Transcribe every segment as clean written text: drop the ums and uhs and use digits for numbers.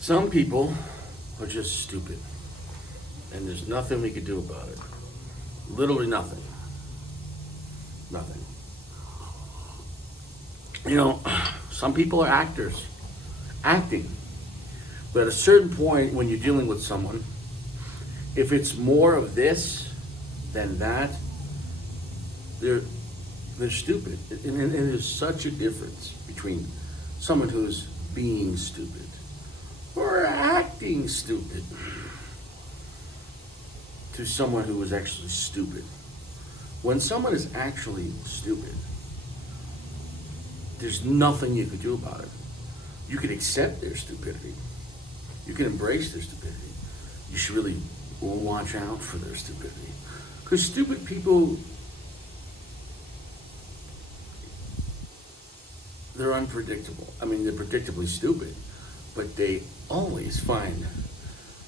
Some people are just stupid, and there's nothing we could do about it. Literally nothing. Nothing. You know, some people are actors, acting. But at a certain point, when you're dealing with someone, if it's more of this than that, they're they're stupid. And there's such a difference between someone who's being stupid or acting stupid to someone who is actually stupid. When someone is actually stupid, there's nothing you could do about it. You can accept their stupidity. You can embrace their stupidity. You should really watch out for their stupidity. Because stupid people, they're unpredictable. I mean, they're predictably stupid, but they always find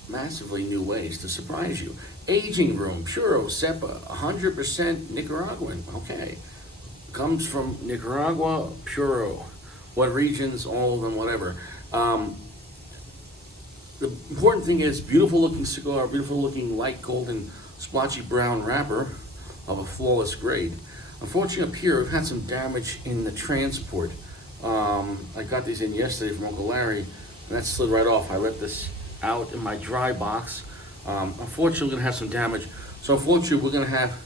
massively new ways to surprise you. Aging room, Pura, Cepa, 100% Nicaraguan. Okay. Comes from Nicaragua, Pura. What regions, all of them, whatever. The important thing is beautiful looking cigar, beautiful looking light golden splotchy brown wrapper of a flawless grade. Unfortunately up here we've had some damage in the transport. I got these in yesterday from Uncle Larry and that slid right off. I let this out in my dry box. Unfortunately we're gonna have some damage. So unfortunately we're gonna have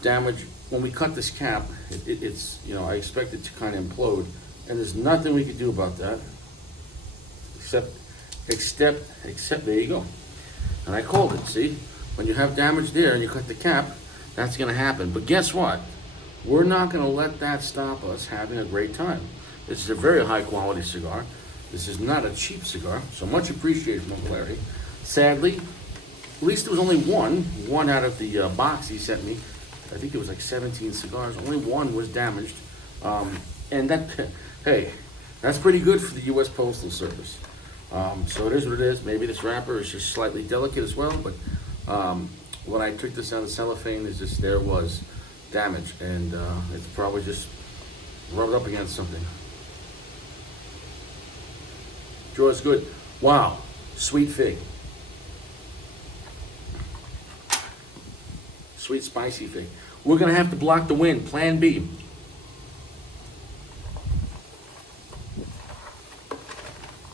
damage when we cut this cap. It's, you know, I expect it to kind of implode and there's nothing we can do about that except there you go. And I called it, see? When you have damage there and you cut the cap, that's gonna happen. But guess what? We're not gonna let that stop us having a great time. This is a very high quality cigar. This is not a cheap cigar, so much appreciated from Uncle Larry. Sadly, at least there was only one out of the box he sent me. I think it was like 17 cigars, only one was damaged. And that, hey, that's pretty good for the US Postal Service. So it is what it is. Maybe this wrapper is just slightly delicate as well, but when I took this out of the cellophane, it's just, there was damage, and it's probably just rubbed up against something. Draw is good. Wow, sweet fig. Sweet spicy fig. We're gonna have to block the wind, plan B.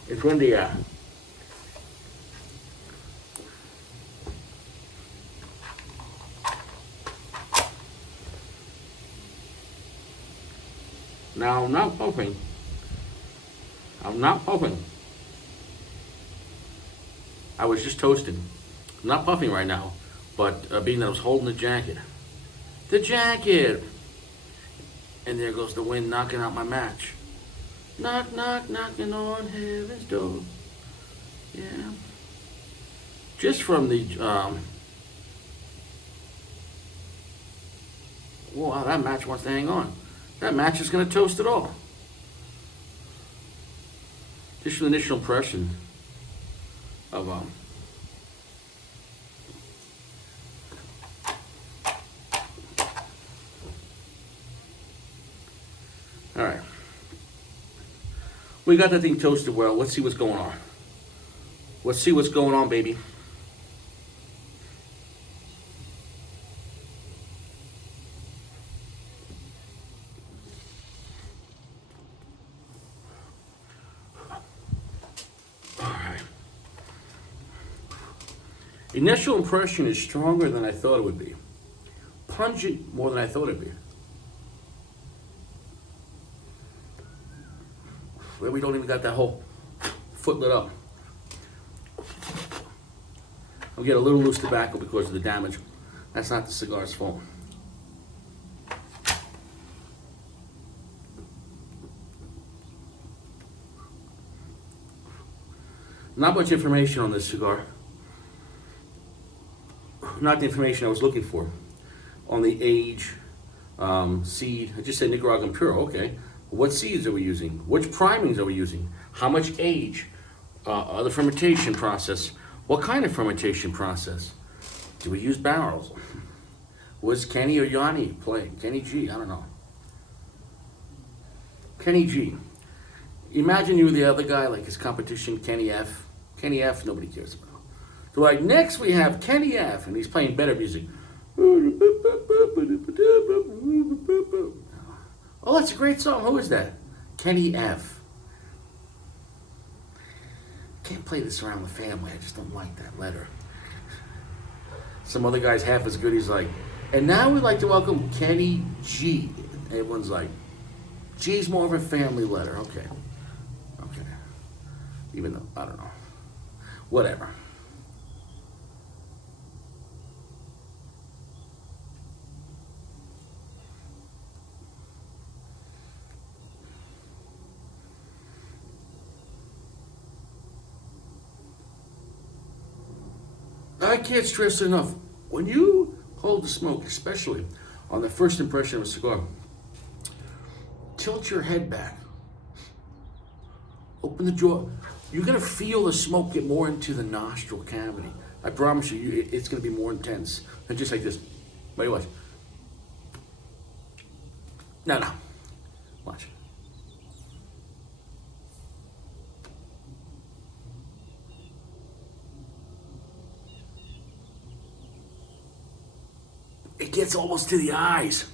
It's windy out. Now I'm not puffing. I'm not puffing. I was just toasting. I'm not puffing right now, but being that I was holding the jacket. The jacket! And there goes the wind knocking out my match. Knock, knock, knocking on heaven's door. Yeah. Just from the, wow, that match wants to hang on. That match is going to toast it all. Just from the initial impression of, all right. We got that thing toasted well. Let's see what's going on. Let's see what's going on, baby. All right. Initial impression is stronger than I thought it would be. Pungent more than I thought it'd be. Where we don't even got that whole foot lit up. I'll get a little loose tobacco because of the damage. That's not the cigar's fault. Not much information on this cigar. Not the information I was looking for. On the age, seed, I just said Nicaraguan Pure, okay. What seeds are we using? Which primings are we using? How much age? The fermentation process. What kind of fermentation process? Do we use barrels? Was Kenny or Yanni playing? Kenny G, I don't know. Kenny G. Imagine you were the other guy, like his competition, Kenny F, Kenny F, nobody cares about. So like next we have Kenny F, and he's playing better music. Oh, that's a great song. Who is that? Kenny F. Can't play this around the family. I just don't like that letter. Some other guy's half as good. He's like, and now we'd like to welcome Kenny G. Everyone's like, G's more of a family letter. Okay. Okay. Even though, I don't know. Whatever. I can't stress enough, when you hold the smoke, especially on the first impression of a cigar, tilt your head back. Open the jaw. You're going to feel the smoke get more into the nostril cavity. I promise you, it's going to be more intense than just like this. Wait, watch. No. Watch. It gets almost to the eyes.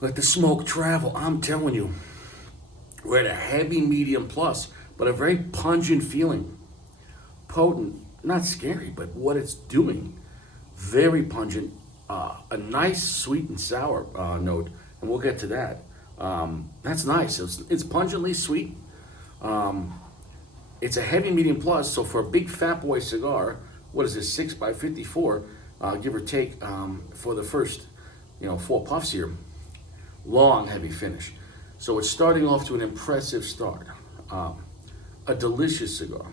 Let the smoke travel. I'm telling you, we're at a heavy medium plus, but a very pungent feeling. Potent, not scary, but what it's doing, very pungent. A nice sweet and sour note, and we'll get to that. That's nice. It's pungently sweet. It's a heavy medium plus, so for a big fat boy cigar, what is this, 6x54, give or take, for the first, 4 puffs here, long heavy finish. So it's starting off to an impressive start. A delicious cigar.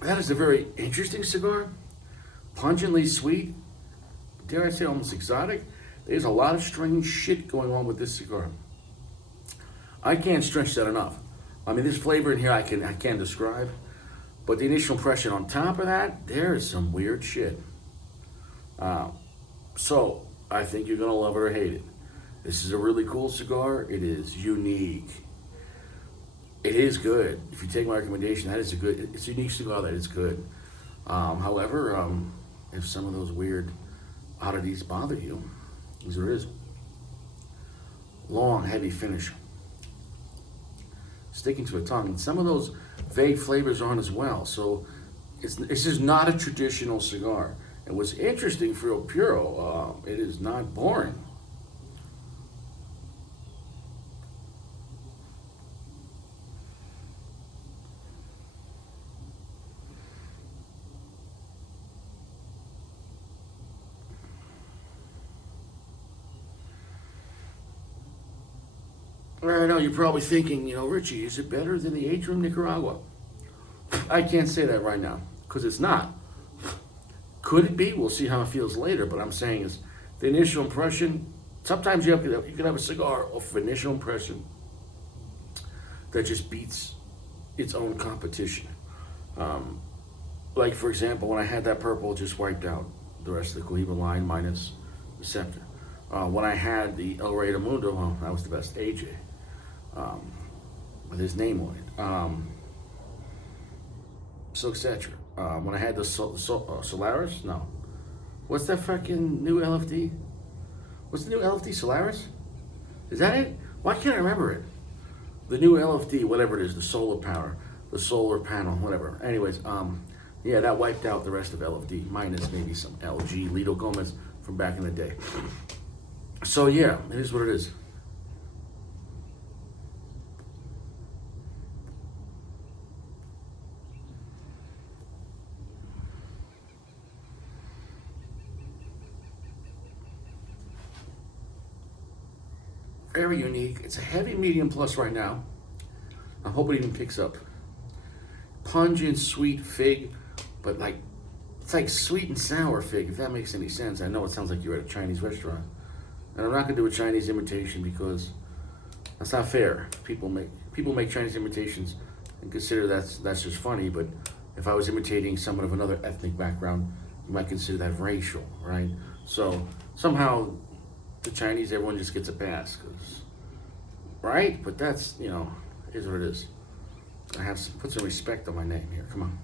That is a very interesting cigar. Pungently sweet. Dare I say almost exotic. There's a lot of strange shit going on with this cigar. I can't stress that enough. I mean, there's flavor in here I can't describe. But the initial impression on top of that, there is some weird shit. So, I think you're going to love it or hate it. This is a really cool cigar. It is unique. It is good. If you take my recommendation, it's a unique cigar that is good. However, if some of those weird oddities bother you, as there is, long, heavy finish, sticking to a tongue, and some of those vague flavors are on as well. So this is not a traditional cigar. And what's interesting for El Puro, it is not boring. I know you're probably thinking, Richie, is it better than the Atrium Nicaragua? I can't say that right now, because it's not. Could it be? We'll see how it feels later, but I'm saying is the initial impression, sometimes you can have a cigar off of initial impression that just beats its own competition. Like, for example, when I had that purple, it just wiped out the rest of the Cohiba line minus the Scepter. When I had the El Rey del Mundo, well, that was the best, AJ, with his name on it. So, etc. When I had the Solaris, no. What's that fucking new LFD? What's the new LFD, Solaris? Is that it? Why can't I remember it? The new LFD, whatever it is, the solar power, the solar panel, whatever. Anyways, yeah, that wiped out the rest of LFD, minus maybe some LG, Lido Gomez from back in the day. So yeah, it is what it is. Very unique. It's a heavy medium plus right now. I hope it even picks up. Pungent, sweet fig, but it's like sweet and sour fig, if that makes any sense. I know it sounds like you're at a Chinese restaurant. And I'm not gonna do a Chinese imitation because that's not fair. People make Chinese imitations and consider that's just funny, but if I was imitating someone of another ethnic background, You might consider that racial, right? So somehow the Chinese, everyone just gets a pass, 'cause, right? But that's, is what it is. I have to put some respect on my name here. Come on.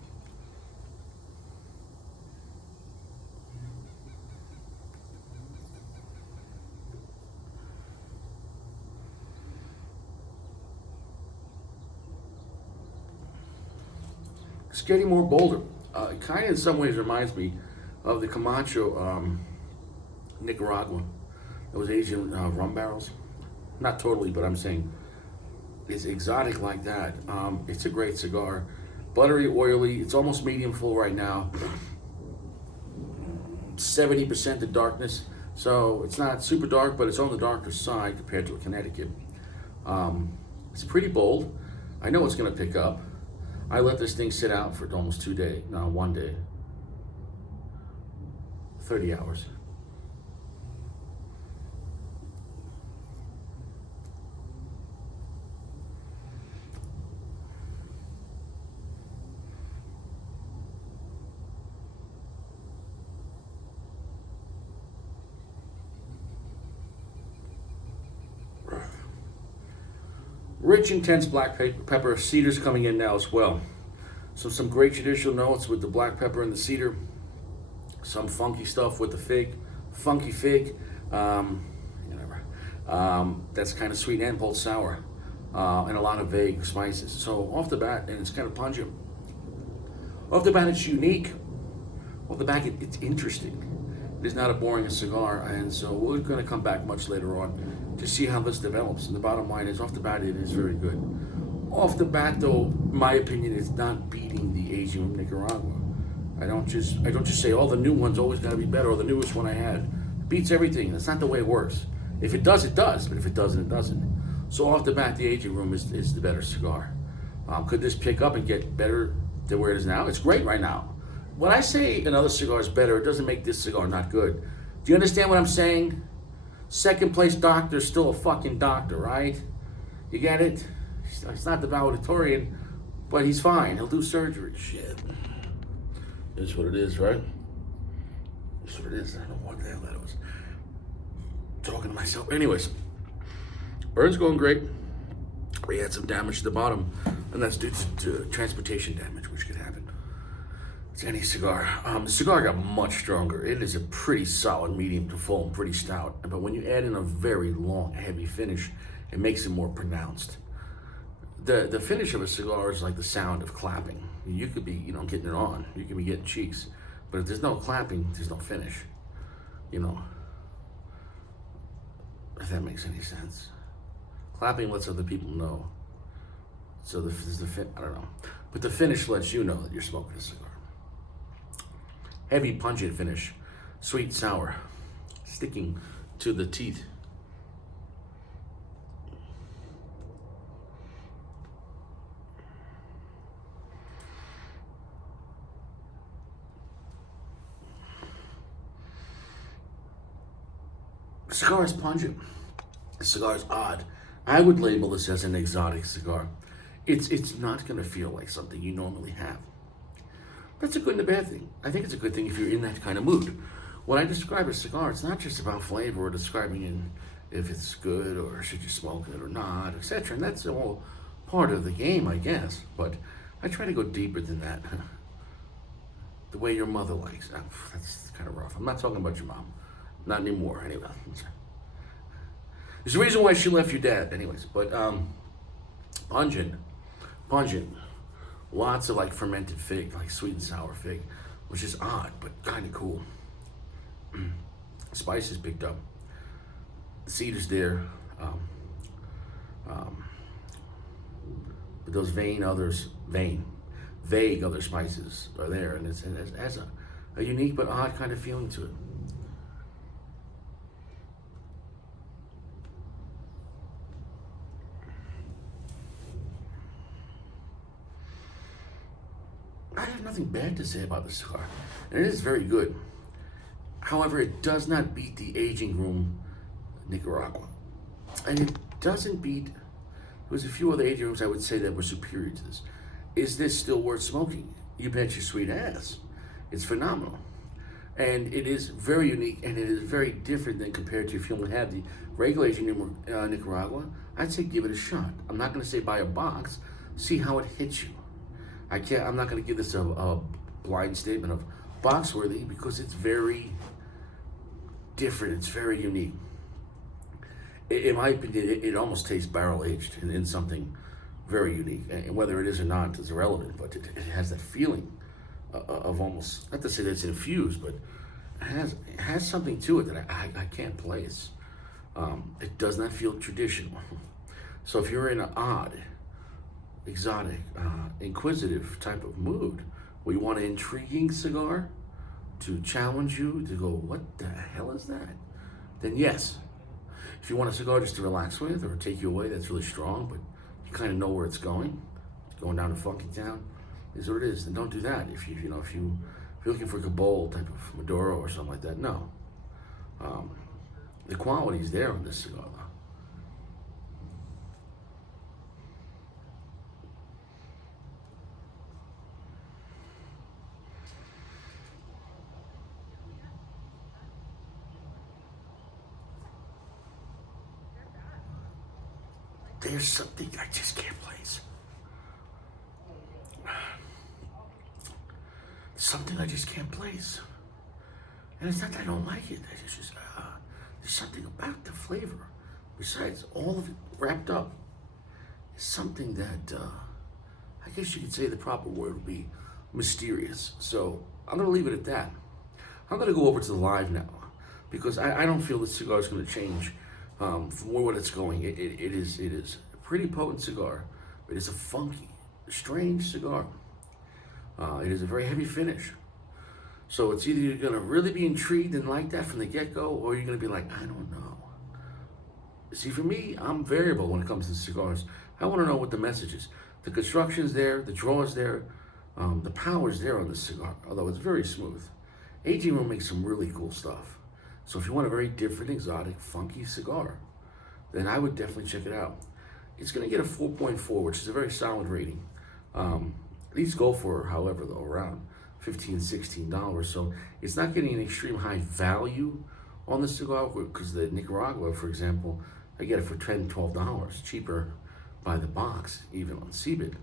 It's getting more bolder. It kind of, in some ways, reminds me of the Camacho, Nicaragua. Those Asian rum barrels. Not totally, but I'm saying it's exotic like that. It's a great cigar. Buttery, oily. It's almost medium full right now. 70% the darkness. So it's not super dark, but it's on the darker side compared to a Connecticut. It's pretty bold. I know it's going to pick up. I let this thing sit out for almost 2 days. No, 1 day. 30 hours. Rich, intense black pepper. Cedar's coming in now as well. So some great traditional notes with the black pepper and the cedar. Some funky stuff with the fig, funky fig. That's kind of sweet and pulled sour, and a lot of vague spices. So off the bat, and it's kind of pungent. Off the bat, it's unique. Off the bat, it's interesting. It is not a boring cigar, and so we're going to come back much later on to see how this develops. And the bottom line is, off the bat, it is very good. Off the bat, though, my opinion is not beating the Asian Nicaragua. I don't just say, oh, the new one's always got to be better, or the newest one I had. It beats everything. That's not the way it works. If it does, it does. But if it doesn't, it doesn't. So off the bat, the Aging Room is the better cigar. Could this pick up and get better than where it is now? It's great right now. When I say another cigar is better, it doesn't make this cigar not good. Do you understand what I'm saying? Second place doctor is still a fucking doctor, right? You get it? He's not the valedictorian, but he's fine. He'll do surgery. Shit. That's what it is, right? That's what it is. I don't know what the hell that was. Talking to myself. Anyways, burn's going great. We had some damage to the bottom, and that's due to transportation damage, which could happen. It's any cigar. The cigar got much stronger. It is a pretty solid medium to full and pretty stout. But when you add in a very long, heavy finish, it makes it more pronounced. The finish of a cigar is like the sound of clapping. You could be, getting it on. You could be getting cheeks. But if there's no clapping, there's no finish. If that makes any sense. Clapping lets other people know. So I don't know. But the finish lets you know that you're smoking a cigar. Heavy, pungent finish. Sweet, sour. Sticking to the teeth. The cigar is pungent. The cigar is odd. I would label this as an exotic cigar. It's not going to feel like something you normally have. That's a good and a bad thing. I think it's a good thing if you're in that kind of mood. When I describe a cigar, it's not just about flavor or describing if it's good or should you smoke it or not, etc. And that's all part of the game, I guess. But I try to go deeper than that. The way your mother likes. That's kind of rough. I'm not talking about your mom. Not anymore, anyway. There's a reason why she left your dad, anyways. But pungent. Lots of like fermented fig, like sweet and sour fig, which is odd, but kind of cool. Spices picked up. Cedar's there. But those vague other spices are there, and it has a unique but odd kind of feeling to it. I have nothing bad to say about the cigar, and it is very good. However, it does not beat the Aging Room Nicaragua, and it doesn't beat. There was a few other Aging Rooms I would say that were superior to this. Is this still worth smoking? You bet your sweet ass. It's phenomenal. And it is very unique, and it is very different than compared to if you only had the regular aging Nicaragua. I'd say give it a shot. I'm not going to say buy a box. See how it hits you. I'm not going to give this a blind statement of box worthy because it's very different. It's very unique. In my opinion, it almost tastes barrel aged in something very unique. And whether it is or not is irrelevant, but it has that feeling of almost, not to say that it's infused, but it has something to it that I can't place. It does not feel traditional. So if you're in an odd, exotic, inquisitive type of mood, where you want an intriguing cigar to challenge you, to go, what the hell is that? Then yes. If you want a cigar just to relax with or take you away, that's really strong, but you kind of know where it's going. It's going down to Funky Town, is what it is. Then don't do that. If you're looking for a bold type of Maduro or something like that, no. The quality's there on this cigar, though. There's something I just can't place. Something I just can't place. And it's not that I don't like it. It's just, there's something about the flavor. Besides all of it wrapped up, is something that, I guess you could say the proper word would be mysterious. So I'm going to leave it at that. I'm going to go over to the live now because I don't feel this cigar is going to change from where it's going. It is a pretty potent cigar. It is a funky, strange cigar. It is a very heavy finish. So it's either you're going to really be intrigued and like that from the get-go, or you're going to be like, I don't know. See, for me, I'm variable when it comes to cigars. I want to know what the message is. The construction's there, the draw is there, the power's there on this cigar, although it's very smooth. Aging Room makes some really cool stuff. So if you want a very different, exotic, funky cigar, then I would definitely check it out. It's going to get a 4.4, which is a very solid rating. These go for, however, though, around $15, $16. So it's not getting an extreme high value on the cigar, because the Nicaragua, for example, I get it for $10, $12, cheaper by the box, even on Cebit.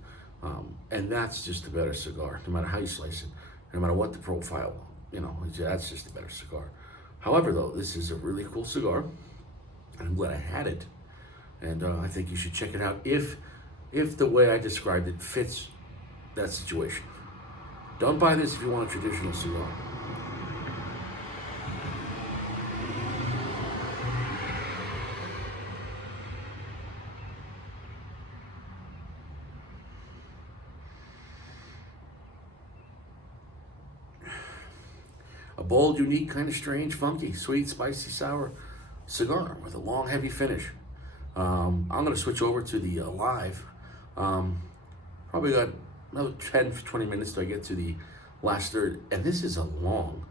And that's just a better cigar, no matter how you slice it, no matter what the profile, that's just a better cigar. However, though, this is a really cool cigar, and I'm glad I had it. And I think you should check it out if the way I described it fits that situation. Don't buy this if you want a traditional cigar. A bold, unique, kind of strange, funky, sweet, spicy, sour cigar with a long, heavy finish. I'm going to switch over to the live. Probably got another 10 to 20 minutes till I get to the last third. And this is a long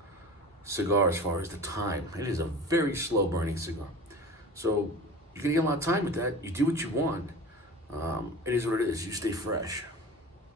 cigar as far as the time. It is a very slow burning cigar. So you're going to get a lot of time with that. You do what you want. It is what it is. You stay fresh.